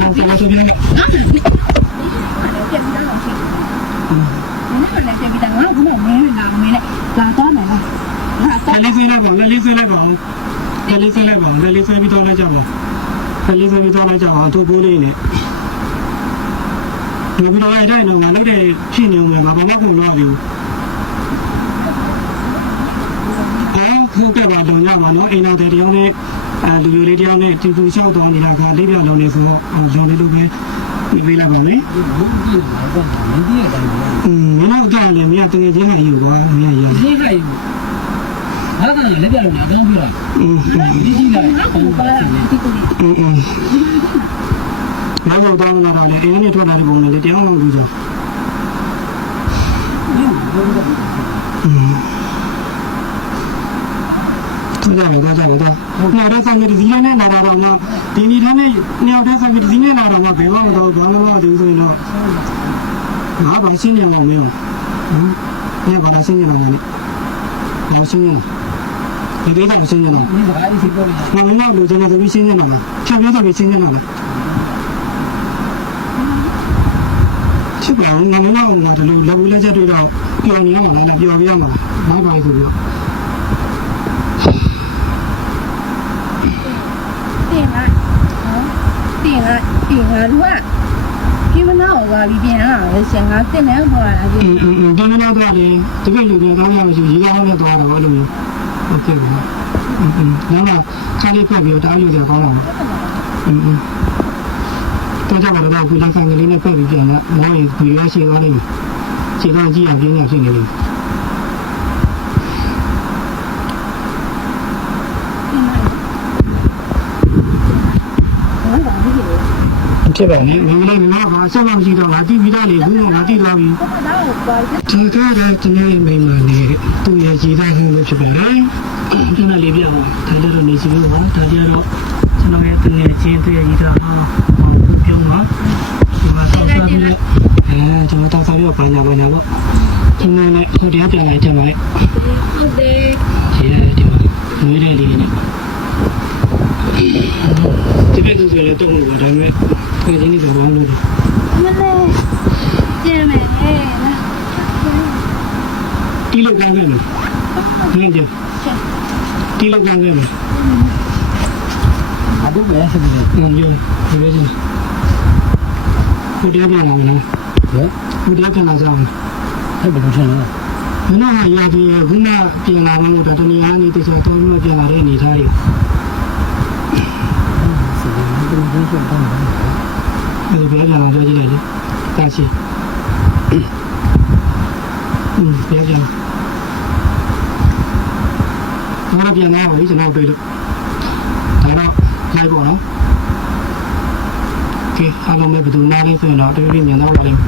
我讲这边。来离婚来吧，来离婚来吧，来离婚来吧，来离婚比到来家吧，来离婚比到来家啊，都不累呢。我比到爱在呢，我那得去年我爸爸工作的。ခုကပါတော့ညပါနော်အိမ်တော်တဲ့တရားနဲ့လူမျိုးလေးတရားနဲ့ဒီပူလျှောက်တော်နေတာကလေးပြလုံးနေဆိုတော့လုံလေးလို့ပဲပြေးလိုက်ပါလေမင်းတို့ကလည်းမင်းတကယ်ချင်းဟန်ယူကွာမင်းရရချင်းဟန်ယူဟာကလည်းလေးပြလုံးနေအကောင်းပြတော့ဒီကြီးလာဟုတ်ပါလားနောက်တော့တောင်းလာတော့လေအိမ်နဲ့ထွက်လာတဲ့ပုံနဲ့တရားမှမပြီးတော့သွားကြမယ်နောက်တဲ့ဆိုင်ကဒီနေ့နဲ့လာတော့မှဒီနေ့ထဲနဲ့နောက်တဲ့ဆိုင်ကဒီနေ့လာတော့မှဘယ်မှမတော့ဘာမှမလုပ်ဆိုရင်တော့ငါဘာရှင်းနေမှာမင်းဟမ်ဘာလဲရှင်းနေမှာလဲဘာရှင်းနေဒီကိစ္စရှင်းနေတော့ဒီစကားကြီးပြောနေတယ်ငါတို့ကျွန်တော်တို့ရှင်းနေမှာဖြတ်ပြတော့ရှင်းနေမှာချစ်ပါငါတို့ကဒီလိုလက်ဘူးလက်ချက်တွေတော့ပြောနေရမှာလားပြောပြရမှာဘာပါဆိုပြီး点啊，乱，给我那我里边啊，先啊，点两个啊，就。点两个的，这边里面刚要就一个好的多少个里面，OK 吧？然后家里块比较大，有点高了。大家把它回来看看，里面块比变了，然后回来写到里面，写到几样变样去里面。ဖြစ်ပါနဲ့ငါလည်းငါဟာဆက်မှမရှိတော့ငါတိပြီးသားလေဘူးငါတိသွားပြီဒီကားတဲ့တနေ့မိမနဲ့သူ့ရဲ့ကြည်သားမှုလို့ဖြစ်ပါတယ်ဒီနေ့လေးပြပါဒါလည်းတော့နေစီလို့ပါဒါကြတော့ကျွန်တော်ရဲ့တနေ့ချင်းသူ့ရဲ့ကြည်သားဟာပြုံးပါဒီမှာတော့စားပြီးကျွန်တော်တောက်စားပြီးတော့ဘာညာလို့ဒီနေ့နဲ့ဟိုတရားပြန်လာကြပါလေဟုတ်တယ်ဒီမှာငွေတဲ့လေးနဲ့ဒီဘက်ကတော့လည်းတော့ဟုတ်ပါဒါပေမဲ့ဒီနေ့ကတော့ဘာလို့လဲမလဲကျင်းမယ်တီးလောက်ကန်းခဲ့မယ်ဟင်းကြတီးလောက်ကန်းခဲ့မယ်အဘိုးပဲဆက်တယ်ညညဒီလိုချင်းကိုတဲပြန်လာမလားဟဲ့ကိုတဲပြန်လာကြအောင်အဲ့ဘယ်လိုထင်လဲမင်းကရာပြီးခုနပြန်လာလို့တနည်းအားနဲ့တခြားတော့မပြန်လာတဲ့အနေထားတွေဘယ်ပြန်လာကြကြလဲတာရှိဘယ်ပြန်လာပြန်လာပြီကျွန်တော်တွေ့လို့ဒါတော့လိုက်ပေါ့နော်ကဲအားလုံးပဲဘယ်သူနားလဲဆိုရင်တော့တကယ်မြင်တော့ပါလိမ့်